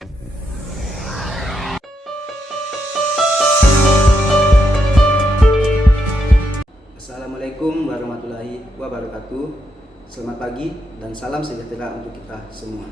Assalamualaikum warahmatullahi wabarakatuh. Selamat pagi dan salam sejahtera untuk kita semua.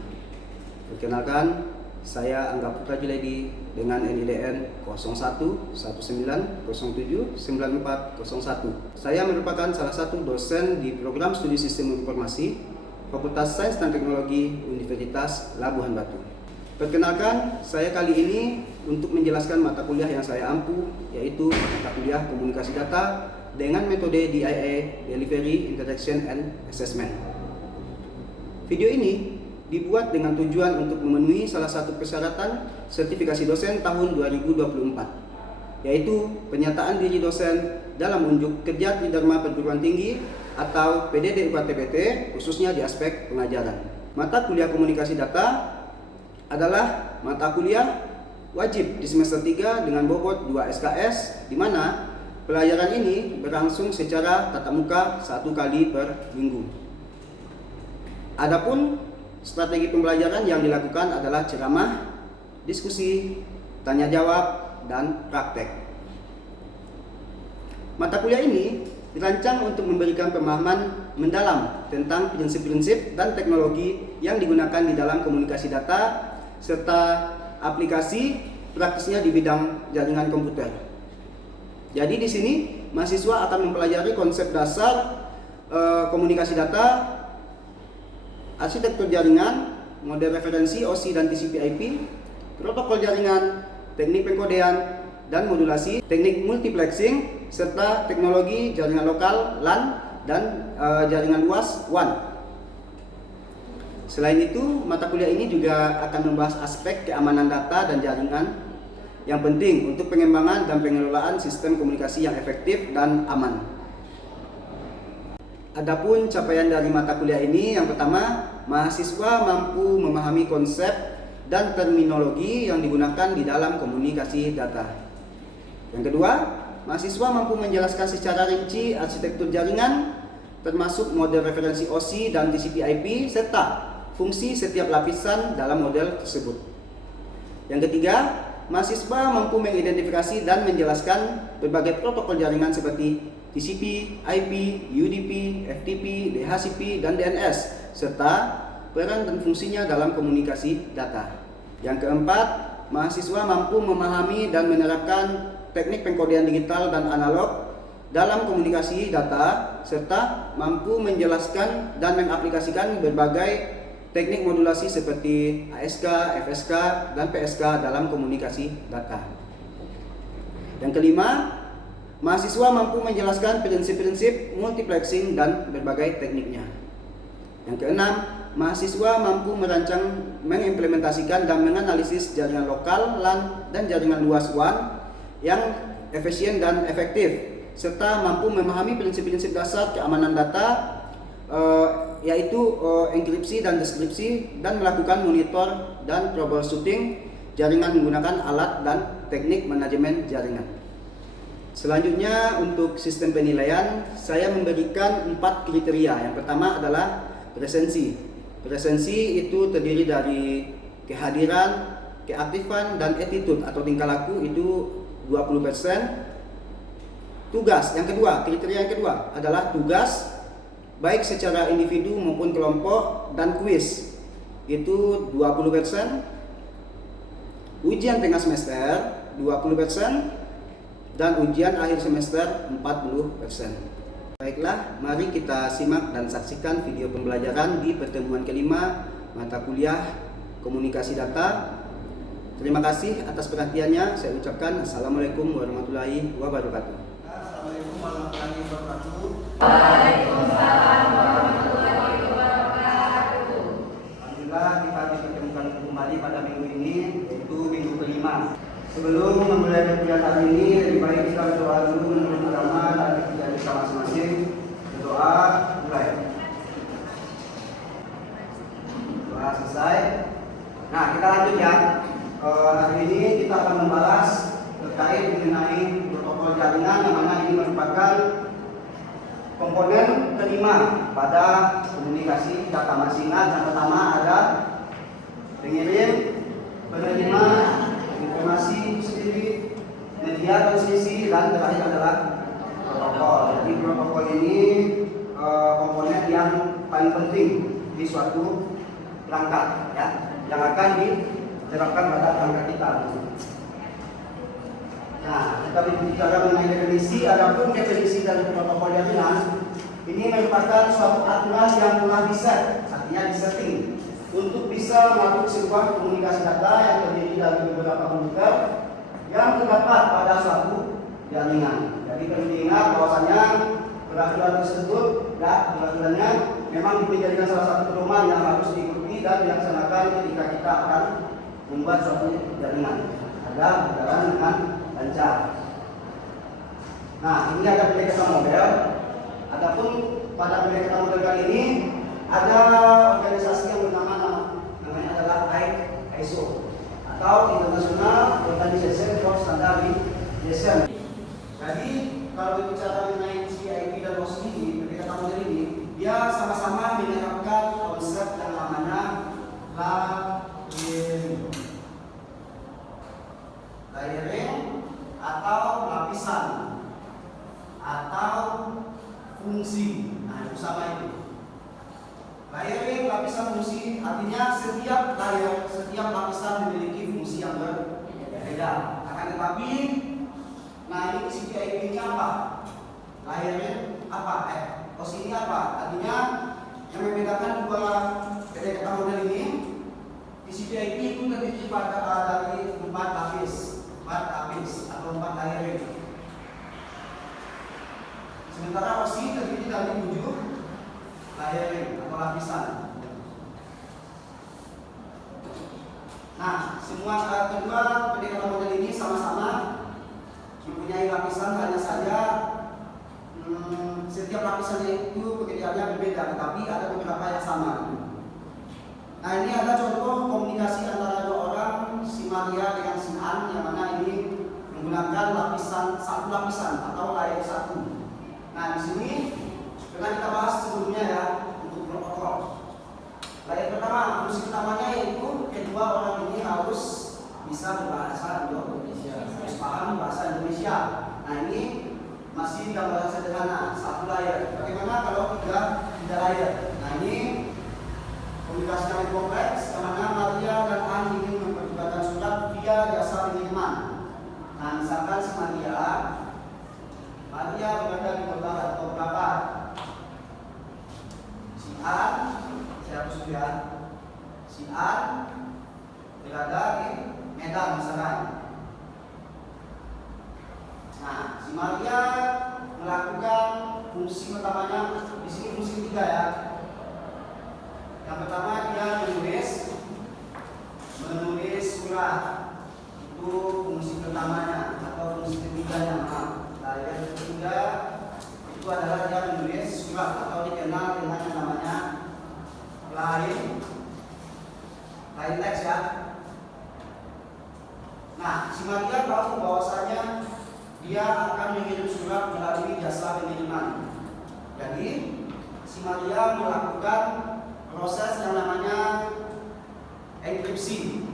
Perkenalkan, saya Angga Putra Junaidi dengan NIDN 0119079401. Saya merupakan salah satu dosen di program studi Sistem Informasi Fakultas Sains dan Teknologi Universitas Labuhan Batu. Perkenalkan, saya kali ini untuk menjelaskan mata kuliah yang saya ampu, yaitu mata kuliah Komunikasi Data dengan metode DIA, Delivery, Interaction, and Assessment. Video ini dibuat dengan tujuan untuk memenuhi salah satu persyaratan sertifikasi dosen tahun 2024, yaitu penyataan diri dosen dalam unjuk kerja Tridharma Perguruan Tinggi atau PDD UKT-PT, khususnya di aspek pengajaran. Mata kuliah Komunikasi Data adalah mata kuliah wajib di semester 3 dengan bobot 2 SKS, di mana pelajaran ini berlangsung secara tatap muka 1 kali per minggu. Adapun strategi pembelajaran yang dilakukan adalah ceramah, diskusi, tanya jawab, dan praktek. Mata kuliah ini dirancang untuk memberikan pemahaman mendalam tentang prinsip-prinsip dan teknologi yang digunakan di dalam komunikasi data serta aplikasi praktisnya di bidang jaringan komputer. Jadi di sini mahasiswa akan mempelajari konsep dasar komunikasi data, arsitektur jaringan, model referensi OSI dan TCP/IP, protokol jaringan, teknik pengkodean dan modulasi, teknik multiplexing, serta teknologi jaringan lokal LAN dan jaringan luas WAN. Selain itu, mata kuliah ini juga akan membahas aspek keamanan data dan jaringan yang penting untuk pengembangan dan pengelolaan sistem komunikasi yang efektif dan aman. Adapun capaian dari mata kuliah ini, yang pertama, mahasiswa mampu memahami konsep dan terminologi yang digunakan di dalam komunikasi data. Yang kedua, mahasiswa mampu menjelaskan secara rinci arsitektur jaringan, termasuk model referensi OSI dan TCP/IP serta fungsi setiap lapisan dalam model tersebut. Yang ketiga, mahasiswa mampu mengidentifikasi dan menjelaskan berbagai protokol jaringan seperti TCP, IP, UDP, FTP, DHCP, dan DNS, serta peran dan fungsinya dalam komunikasi data. Yang keempat, mahasiswa mampu memahami dan menerapkan teknik pengkodean digital dan analog dalam komunikasi data, serta mampu menjelaskan dan mengaplikasikan berbagai teknik modulasi seperti ASK, FSK, dan PSK dalam komunikasi data. Yang kelima, mahasiswa mampu menjelaskan prinsip-prinsip multiplexing dan berbagai tekniknya. Yang keenam, mahasiswa mampu merancang, mengimplementasikan, dan menganalisis jaringan lokal, LAN, dan jaringan luas WAN yang efisien dan efektif, serta mampu memahami prinsip-prinsip dasar keamanan data, yaitu enkripsi dan deskripsi, dan melakukan monitor dan troubleshooting jaringan menggunakan alat dan teknik manajemen jaringan. Selanjutnya, untuk sistem penilaian, saya memberikan 4 kriteria. Yang pertama adalah presensi. Presensi itu terdiri dari kehadiran, keaktifan, dan attitude atau tingkah laku itu 20%. Tugas, yang kedua, kriteria yang kedua adalah tugas baik secara individu maupun kelompok, dan kuis itu 20%, ujian tengah semester 20%, dan ujian akhir semester 40%. Baiklah, mari kita simak dan saksikan video pembelajaran di pertemuan kelima mata kuliah Komunikasi Data. Terima kasih atas perhatiannya. Saya ucapkan Assalamualaikum warahmatullahi wabarakatuh. Assalamualaikum warahmatullahi wabarakatuh. Waalaikumsalam warahmatullahi wabarakatuh. Alhamdulillah, kita dipertemukan kembali pada minggu ini, yaitu minggu kelima. Sebelum memulai perkuliahan hari ini, lebih baik kita berdoa dulu menurut agama dan kepercayaan kita masing-masing. Berdoa, mulai. Doa selesai. Nah, kita lanjut ya. Hari ini kita akan membahas terkait mengenai protokol jaringan, yang mana ini merupakan komponen kelima pada komunikasi data. Masih ingat yang pertama ada pengirim, dan terakhir adalah protokol. Jadi protokol ini komponen yang paling penting di suatu perangkat ya, yang akan diterapkan pada perangkat kita. Nah, kita bicara mengenai definisi. Adapun definisi dari protokol jaminan ini merupakan suatu aturan yang telah diset, artinya disetting untuk bisa mengatur sebuah komunikasi data yang terdiri dari beberapa komputer yang terdapat pada suatu jaringan. Jadi perlu diingat bahwasanya peraturan tersebut, ya, peraturannya memang menjadikan salah satu pedoman yang harus diikuti dan dilaksanakan ketika kita akan membuat suatu jaringan agar berjalan dengan lancar. Nah, ini ada pendekatan model. Adapun pada pendekatan model kali ini ada organisasi yang namanya adalah ISO atau International Organization for Standardization. Jadi kalau berbicara mengenai CIP dan OSI ini, pendekatan model ini, dia sama-sama menerapkan konsep yang namanya layering atau lapisan atau fungsi. Nah, itu sama itu. Layering, lapisan, fungsi, artinya setiap layer, setiap lapisan memiliki fungsi yang berbeda. Akan tetapi, nah ini CIP ini apa? Layering apa? OSI ini apa? Artinya yang membedakan dua pendekatan model ini, di CIP itu terdiri dari 4 lapis atau 4 layering. Sementara OSI terdiri dari 7 layering atau lapisan. Nah, semua kedua pendekatan model ini sama-sama mempunyai lapisan, hanya saja setiap lapisannya itu pekerjaannya berbeda, tetapi ada beberapa yang sama. Nah, ini ada contoh komunikasi antara dua orang, si Maria dengan si An, yang mana ini menggunakan satu lapisan atau layer 1. Nah, di sini pernah kita bahas sebelumnya ya untuk protokol. Layer pertama, fungsi utamanya yaitu kedua orang ini harus bisa berbahasa Indonesia, harus paham bahasa Indonesia. Nah, ini masih gambaran sederhana, satu layer. Bagaimana kalau tidak layer? Nah, ini komunikasi yang kompleks, karena Maria dan An ingin mempertimbangkan surat via jasa pengiriman. Nah, misalkan si Maria berada di kota atau berapa? Si An, saya hapus dulu ya. Si An berada di Medan misalkan. Nah, si Maria melakukan fungsi utamanya di sini fungsi 3 ya. Yang pertama dia menulis surat, itu fungsi pertamanya atau fungsi ketiganya. Nah, yang ketiga itu adalah dia menulis surat atau dikenal dengan yang namanya line text ya. Nah, si Maria tahu bahwasanya dia akan mengirim surat melalui jasa pengiriman. Jadi si Maria melakukan proses yang namanya enkripsi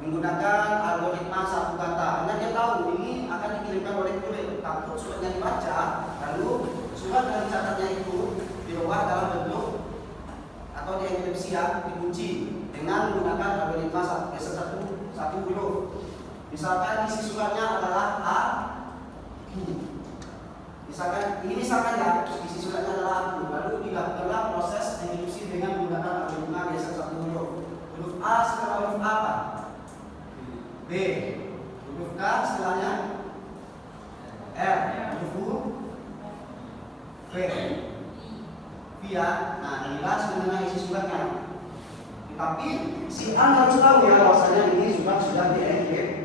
menggunakan algoritma satu kata. Karena dia tahu ini akan dikirimkan oleh kurir, takut suratnya dibaca, lalu surat dan catatnya itu dirubah dalam bentuk atau dienkripsi ya, dikunci dengan menggunakan algoritma satu huruf. Misalkan isi suratnya adalah A, misalkan ya, isi suratnya adalah aku, lalu dilakukanlah proses enkripsi dengan menggunakan algoritma biasa satu huruf. Huruf A setelah huruf A apa? B. Huruf K setelahnya R. Huruf U V. V ya. Nah, inilah sebenarnya isi suratnya. Tapi si An harus tahu ya bahwasanya ini surat sudah dienkripsi.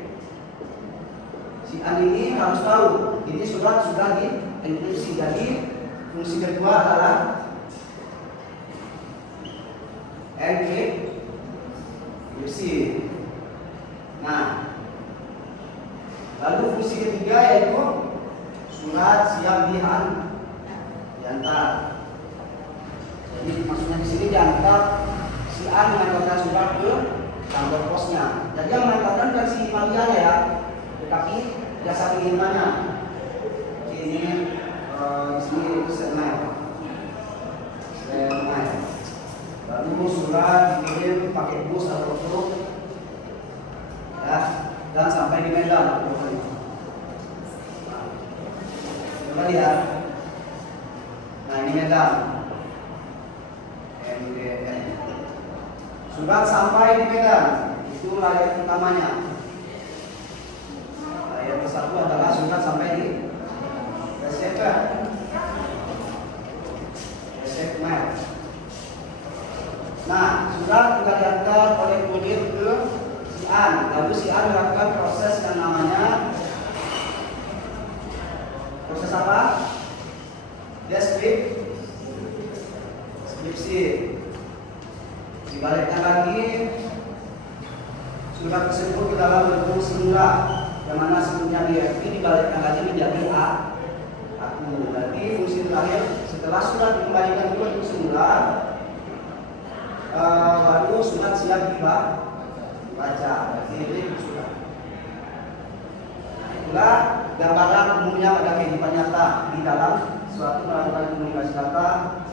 Si An ini harus tahu ini surat sudah dienkripsi. Jadi fungsi kedua adalah enkripsi. Nah, lalu fungsi ketiga yaitu surat siap diantar. Jadi maksudnya di sini diantar, si A mengantarkan surat ke kantor posnya. Jadi yang mengantarkan bukan si Maria ya, tetapi jasa pengirimannya. ini di sini sel lalu surat dikirim pakai bus atau truk ya, dan sampai di Medan. Coba lihat. Nah ini Medan. MDN. Surat sampai di Medan. Itu layar utamanya. Layar tersatu adalah surat sampai di receiver. Receiver. Nah, surat kita diantar oleh kurir ke si An. Lalu si An melakukan proses yang namanya proses apa? Deskripsi. Dibalikkan lagi surat tersebut ke dalam bentuk semula, yang mana sebelumnya DFP dibalikkan lagi menjadi aku. Berarti fungsi terakhir setelah surat dikembalikan ke bentuk semula, baru surat siap dibaca. Berarti ini surat. Nah, itulah gambaran umumnya pada kehidupan nyata di dalam suatu melakukan komunikasi data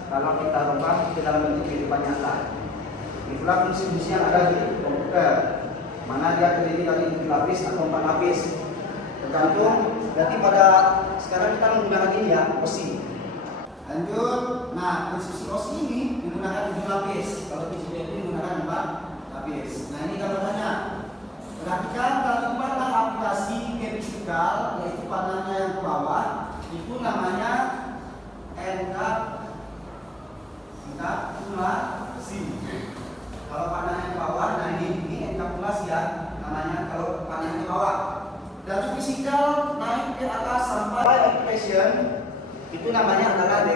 kalau kita ubah ke dalam bentuk kehidupan nyata. Itulah fungsi-fungsi yang ada di komputer. Mana dia terdiri dari 7 lapis atau 4 lapis. Tergantung. Berarti pada sekarang kita menggunakan ini ya, OSI. Lanjut. Nah, posisi OSI ini menggunakan 7 lapis. Kalau PCB ini menggunakan 4 lapis. Nah, ini gambarannya. Perhatikan terlibatlah aplikasi vertikal, yaitu panelnya yang ke bawah. Itu namanya enkapsulasi. Kalau panelnya ke bawah, nah ini enkapsulasi ya, namanya kalau panelnya ke bawah. Dan fisikal naik ke atas sampai application, itu namanya adalah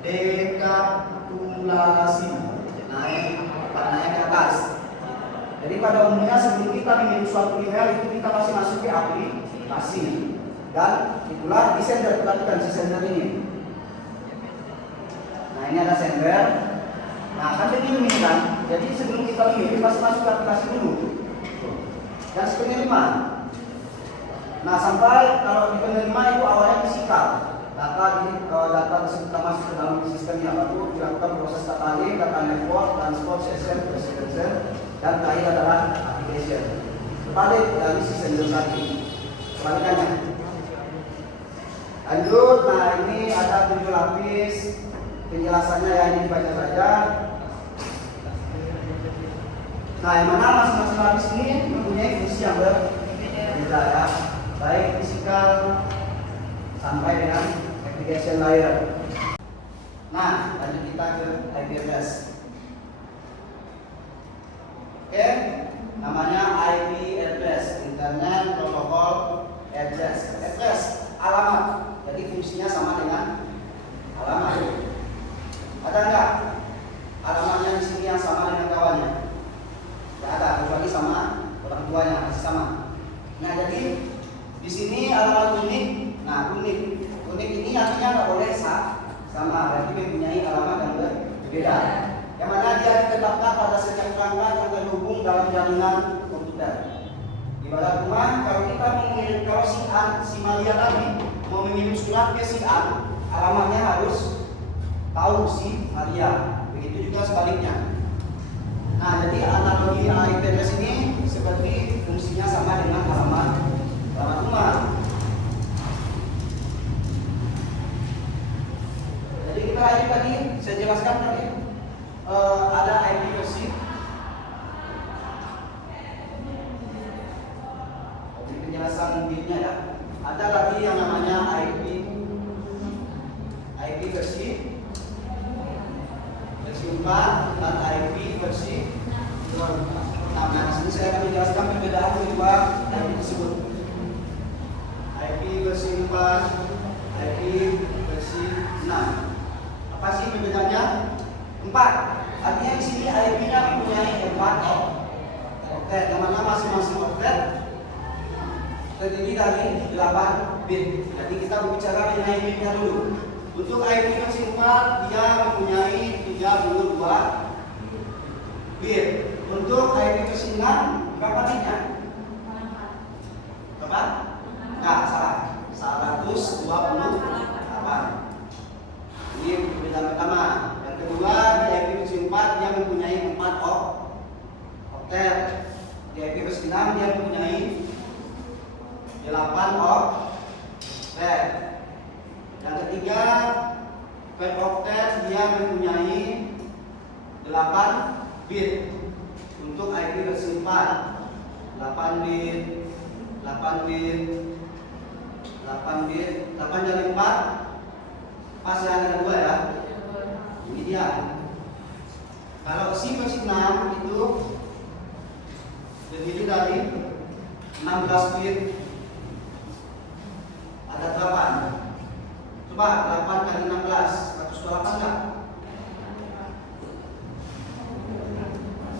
dekapsulasi. Naik panelnya ke atas. Jadi pada umumnya sebelum kita mengirim suatu email itu kita pasti masuk ke aplikasi. Dan itulah di sender, perhatikan si sender ini. Nah ini ada sender. Nah kan begini kan. Jadi sebelum kita mengirim pasti masuk ke aplikasi dulu. Dan si penerima. Nah sampai kalau di penerima itu awalnya fisikal. Data tersebut kita masuk ke dalam sistemnya, lalu dilakukan proses data link, data network, transport, session, presidential, dan terakhir adalah application. Kebalik dari si sender tadi. Kebalikannya. Lanjut, nah ini ada 7 lapis. Penjelasannya ya ini dibaca saja. Nah yang mana masing-masing lapis ini mempunyai fungsi yang berbeda ya. Baik fisikal sampai dengan application layer. Nah lanjut kita ke IP address. Oke, namanya IP address, Internet Protocol Address. Address alamat, jadi fungsinya sama dengan alamat. Ada enggak alamatnya di sini yang sama dengan kawannya? Tidak ada, kecuali sama orang tuanya masih sama. Nah jadi di sini alamat unik. Nah unik ini artinya nggak boleh sama, berarti mempunyai alamat yang berbeda. Yang mana dia ditetapkan pada setiap perangkat yang terhubung dalam jaringan komputer. Di pada rumah, kalau kita mengirim, kalau si Maria tadi mau mengirim surat ke si A, alamatnya harus tahu si Maria. Begitu juga sebaliknya. Nah, jadi analogi IP address ini seperti fungsinya sama dengan alamat rumah. Jadi kita lanjut tadi, saya jelaskan tadi ada IP versi. Penjelasan mungkinnya ya. Ada lagi yang namanya IP versi 4 dan IP versi 6. Nah, di sini saya akan menjelaskan perbedaan kedua IP tersebut. IP versi 4, IP versi 6. Apa sih perbedaannya? 4. Artinya di sini IP-nya mempunyai 4 oktet, yang mana masing-masing oktet terdiri dari 8 bit. Jadi kita berbicara mengenai bitnya dulu. Untuk IP versi 4 dia mempunyai 32 bit. Untuk IP versi 6 berapa bitnya? Berapa? Nah, salah Di IP versi 6 dia mempunyai 8 oktet. Yang ketiga, per oktet dia mempunyai 8 bit. Untuk IP versi 4 8 bit, 8 bit, 8 bit, 8 kali 4 pas yang ada 2 ya. Ini dia. Kalau si versi 6 itu terdiri dari 16 bit, ada 8. Coba 8 kali 16, 128 enggak?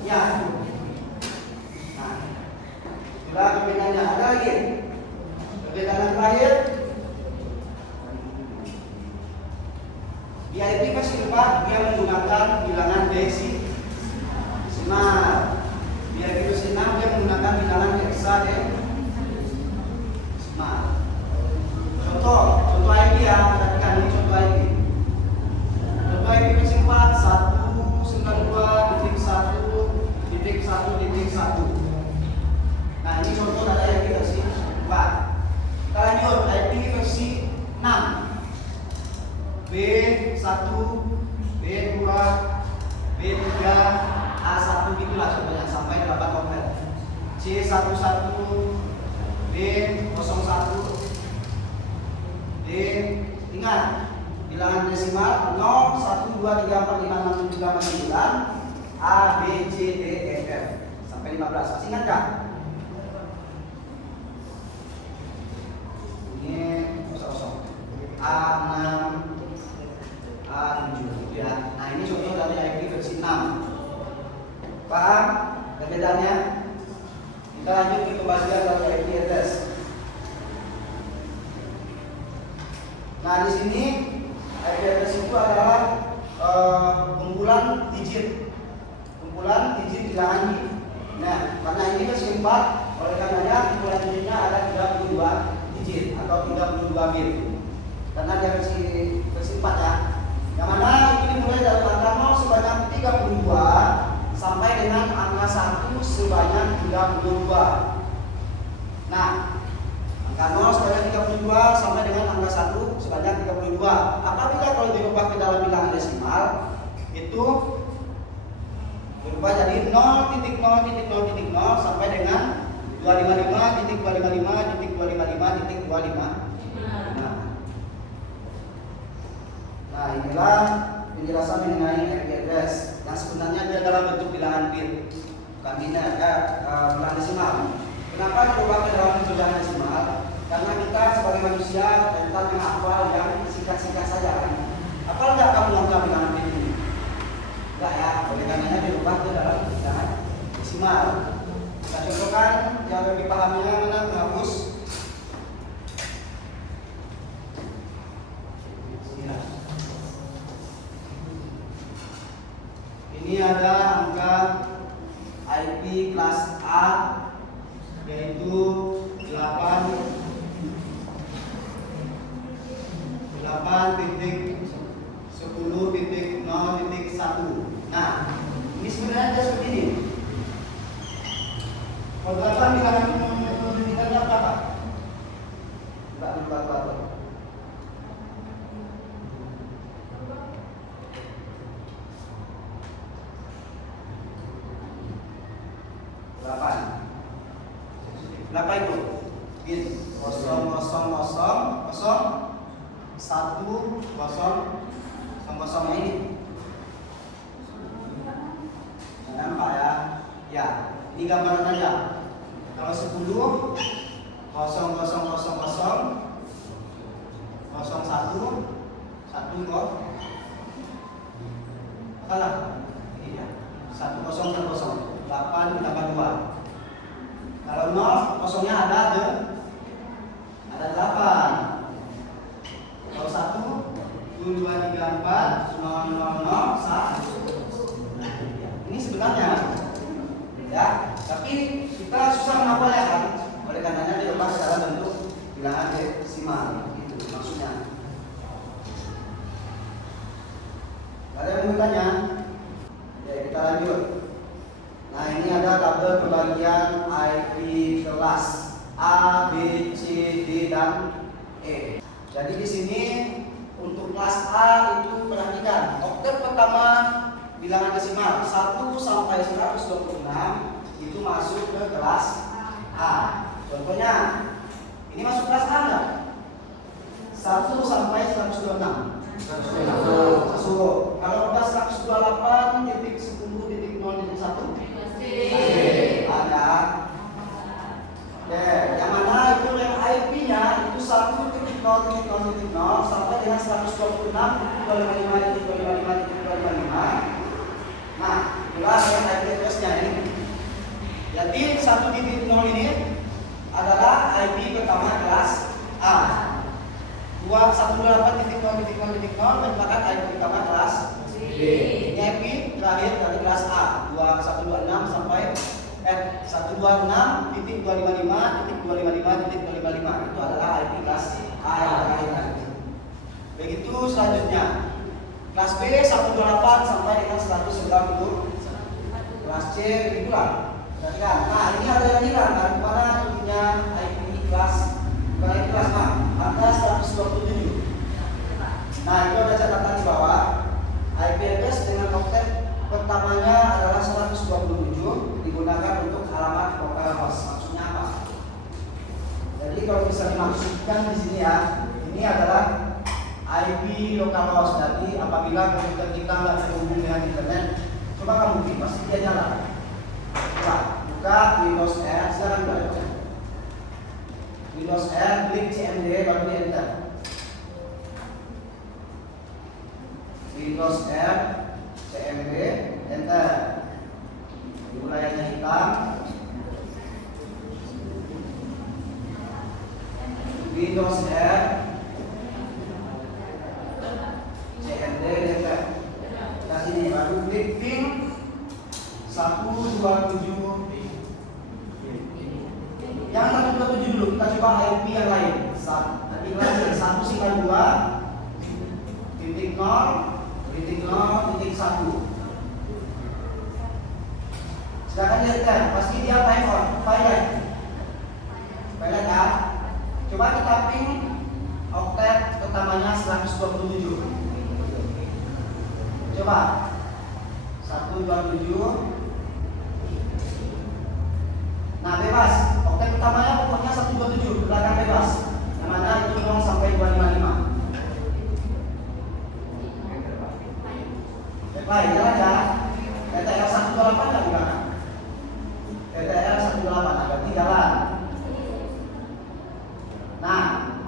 Ya. Nah, sudah perbedaannya. Ada lagi perbedaan yang terakhir. Di IP versi 4 dia menggunakan bilangan desimal. Di IP versi 6 dia menggunakan bilangan heksadesimal. Contoh IP ya, perhatikan ini contoh IP. Contoh IP versi 4 192.1.1.1. Nah, ini contoh dari IP versi 4. Kita lanjut IP versi 6. B1, B2, B3, A1 gitulah contohnya sampai 8 oktet. C11, B01, D, ingat bilangan desimal 0, 1, 2, 3, 4, 5, 6, 7, 8, 9, A, B, C, D, E, F sampai 15. Masih ingat kan? Ini kosong. A6, A7 gitu ya. Nah, ini contoh dari IP versi 6. Paham perbedaannya? Kita lanjut ke pembagian dari IP address. Nah, di sini IP address itu adalah kumpulan digit bilangan bit. Nah, karena ini versi 4, oleh karenanya kumpulan digitnya ada 32 digit atau 32 bit. Karena dia versi 4 ya. Yang mana itu dimulai dari angka 0 sebanyak 32 sampai dengan angka 1 sebanyak 32. Nah, angka 0 sebanyak 32 sampai dengan angka 1 sebanyak 32. Apabila kalau dirubah ke dalam bilangan desimal itu berubah jadi 0.0.0.0 sampai dengan 255.255.255.25. Nah, inilah penjelasan mengenai IP address yang sebenarnya dia dalam bentuk bilangan bit, bukan bilangan desimal. Kenapa diubah ke dalam bentuk bilangan desimal? Karena kita sebagai manusia rentan menghafal yang singkat-singkat saja. Hafal nggak kamu angka bilangan bit ini? Enggak ya, oleh karenanya diubah ke dalam bilangan desimal. Kita contohkan yang lebih pahamnya mana menghapus. Ini ada angka IP kelas A yaitu 8.10.0.1. Nah, ini sebenarnya seperti ini. Kalau 8 bilangan digitalnya berapa? Enggak lupa. Berapa itu? Bit 000100 ini. Jangan Pak ya. Ya, ini gambaran aja. Kalau 10 0000 01 1 kok. Salah. Ini ya. 1000 882. Kalau 0, kosongnya ada 8. Kalau 1, 2, 3, 4, 0, 1. Ini sebenarnya ya, tapi kita susah menghafal ya kan. Oleh karenanya dilepas dalam bentuk bilangan desimal. Itu maksudnya. Ada yang mau bertanya? Ya, kita lanjut. Nah, ini ada tabel pembagian kelas A, B, C, D, dan E. Jadi di sini untuk kelas A itu perhatikan oktet pertama bilangan desimal 1 sampai 126 itu masuk ke kelas A. Contohnya ini masuk kelas A enggak? 1 sampai 126. Masuk. Kalau udah 128.10.0.1 ada. Oke, yang mana itu yang IP-nya itu 1.0.0.0 sampai dengan 126.255.255.255. Nah, itulah yang IP address-nya ini. Jadi 1.0 ini adalah IP pertama kelas A. 128.0.0.0 merupakan IP pertama kelas B. Ini IP terakhir dari kelas A. 126 sampai 126.255.255.255 itu adalah IP kelas A yang terakhir nanti. Begitu selanjutnya kelas B 128 sampai dengan 190. Kelas C begitulah. Perhatikan. Nah ini ada yang hilang dari mana tentunya IP kelas bukan kelas A ada 127. Nah itu ada catatan di bawah. IP address dengan oktet pertamanya adalah 127 digunakan untuk alamat localhost. Maksudnya apa? Jadi kalau bisa dimaksudkan di sini ya, ini adalah IP localhost. Jadi apabila komputer kita nggak terhubung dengan internet, coba kamu buka, pasti dia nyala. Coba buka Windows R, silakan buka. Windows R, klik CMD baru di enter. Windows R, CMD, enter. Di layarnya hitam. Windows R, CMD, enter. Kita sini baru klik pin 127. Yang 127 dulu, kita coba IP yang lain. Tadi lagi 192.0.0.1. Silakan lihat, pasti dia time on, pilot ya. Coba kita ping oktet pertamanya 127. Coba 127. Nah bebas, oktet pertamanya pokoknya 127, belakang bebas. Yang mana itu 0 sampai 255. Baik, jalan ya. TTL 128 nggak di belakang? TTL 128, berarti jalan. Nah,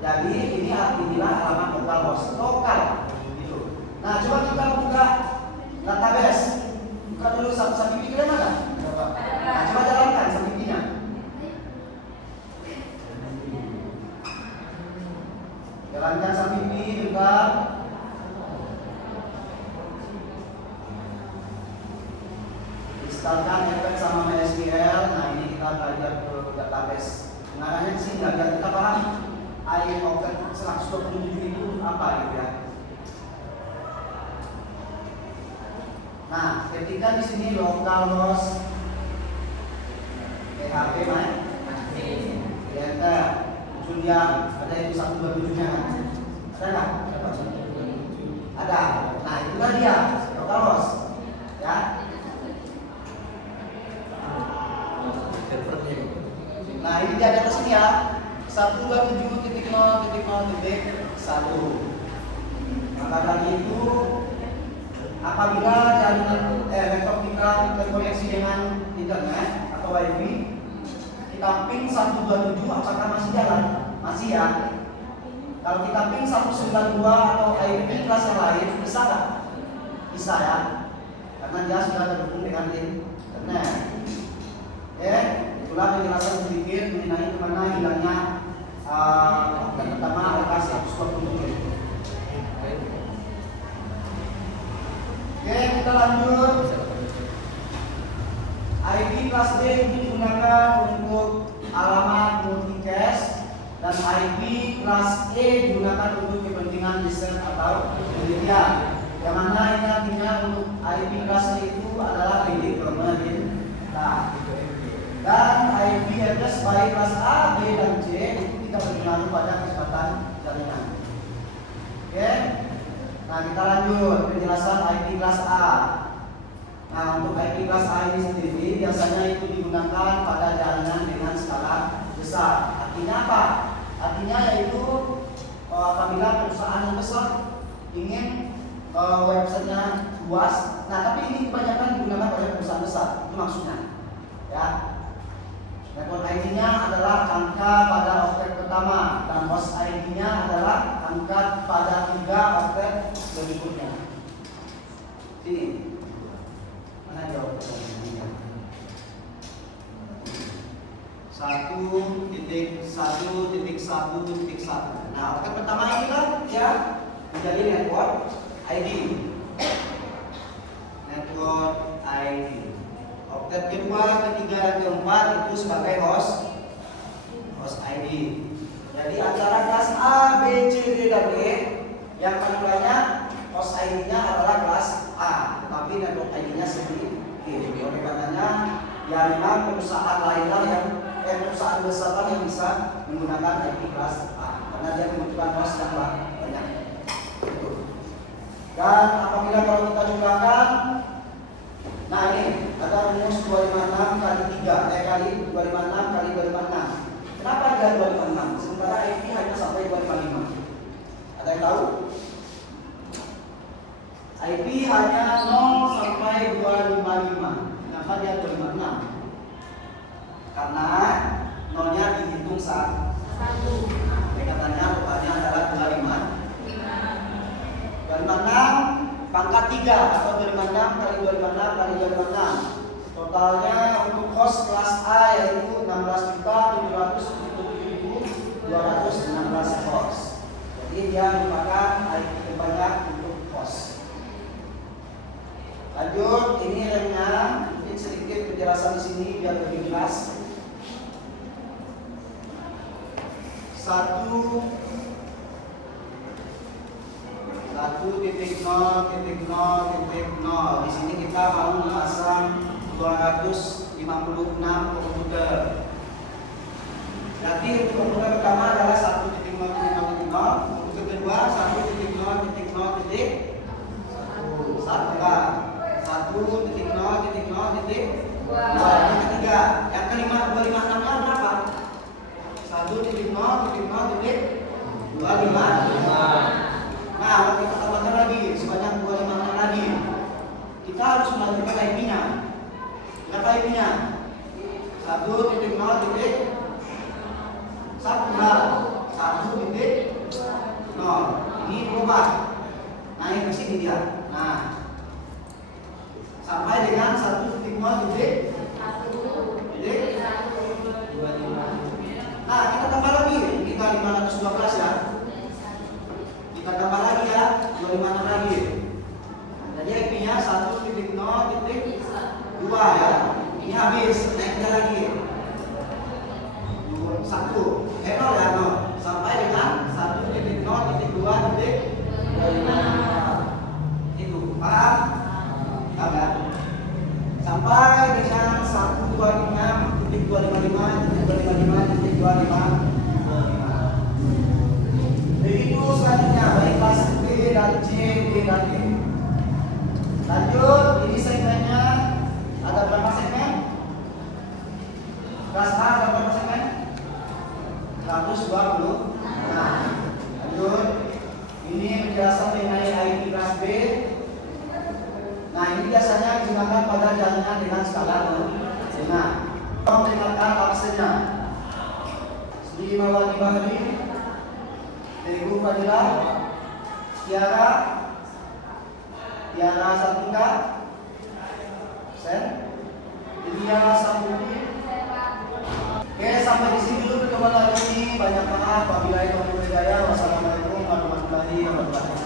jadi inilah alamat localhost lokal. Gitu. Nah, coba kita buka database. Buka dulu satu-satu kalian ada? Nah, coba jalankan sampai-nya. Jalankan sampai bentar. Instalkan efek sama MySQL. Nah, ini kita belajar ke database. Pengarahnya di sini biar kita paham IP oktet 127 itu apa gitu ya. Nah, ketika di sini localhost PHP main enter muncul dia ada itu 127-nya kan? Ada nggak? Ada. Nah, itulah dia localhost ya. Nah, ini dia ada sini ya. 127.0.0.1. Maka dari itu apabila jaringan laptop kita terkoneksi dengan internet atau wifi, kita ping 127 apakah masih jalan? Masih ya. Kalau kita ping 192 atau IP kelas yang lain, bisa nggak? Bisa ya. Karena dia sudah terhubung dengan internet. Oke, itulah penjelasan sedikit mengenai kemana hilangnya oktet pertama adalah 127. Oke, kita lanjut. IP kelas D itu digunakan untuk alamat multicast dan IP kelas E digunakan untuk kepentingan riset atau penelitian. Yang mana ini artinya untuk IP kelas E itu adalah milik pemerintah. Dan IP baik kelas A, B, dan C itu tidak berpengaruh pada kecepatan jaringan. Oke. Nah, kita lanjut penjelasan IP kelas A. Nah, untuk IP kelas A ini sendiri biasanya itu digunakan pada jaringan dengan skala besar. Artinya apa? Artinya yaitu apabila perusahaan yang besar ingin websitenya luas. Nah, tapi ini kebanyakan digunakan oleh perusahaan besar. Itu maksudnya. Ya. Network ID-nya adalah angka pada oktet pertama dan host ID-nya adalah angka pada 3 oktet berikutnya. Sini. Mana jawab pertanyaannya? 1.1.1.1. Nah, oktet pertama ini kan ya menjadi network ID. Network ID. Oktet kedua, ketiga, dan keempat itu sebagai host ID. Jadi antara kelas A, B, C, D, dan E yang paling banyak host ID-nya adalah kelas A, tetapi network ID-nya sedikit. Oleh karenanya, ya memang perusahaan lainlah yang perusahaan besar yang bisa menggunakan IP kelas A karena dia membutuhkan host yang banyak. Dan apabila kalau kita jumlahkan, nah ini ada rumus 256 kali 3 kali 256 kali 256. Kenapa dia 256? Sementara IP hanya sampai 255. Ada yang tahu? IP hanya 0 sampai 255. Kenapa dia 256? Karena nolnya dihitung satu. Katanya rupanya adalah 256 pangkat 3 atau 256 kali 256 kali 256. Totalnya untuk host kelas A yaitu 16.777.216 host. Jadi dia merupakan IP terbanyak untuk host. Lanjut, ini remnya, mungkin sedikit penjelasan di sini biar lebih jelas. 1.0.0.0. Di sini kita mau memasang 256 komputer. Jadi untuk komputer pertama adalah 1.0.0.0, komputer kedua 1.0.0.1. Yang ketiga, yang kelima 256 nya berapa? 1.0.0.255. Nah, kita tambahkan lagi sebanyak 256 lagi. Kita harus melanjutkan IP-nya. Berapa IP-nya? 1.0.1. Ini berubah. Nah, ini ke sini dia. Nah, sampai dengan 1.0.1. Nah, kita tambah lagi. Kita 512 ya. Kita tambah lagi ya, 256 lagi. Jadi IP-nya 1.0.2 ya. Ini habis, naiknya lagi. 1 ya, 0 sampai dengan 1.0.2.25. Itu paham? Paham ya? Sampai dengan 1.256.255.255.255. Begitu selanjutnya baik kelas B dan C, D dan E. Lanjut, ini segmennya ada berapa segmen? Kelas A ada berapa segmen? 120. Nah, lanjut. Ini penjelasan mengenai IP kelas B. Nah, ini biasanya digunakan pada jaringan dengan skala nah, tolong dengarkan absennya. Sri Mawati Bahri, Ibu Fadila, Tiara Saputra, Sen, Ilya Sambuti. Oke, sampai di sini dulu pertemuan hari ini. Banyak maaf apabila itu berjaya. Wassalamualaikum warahmatullahi wabarakatuh.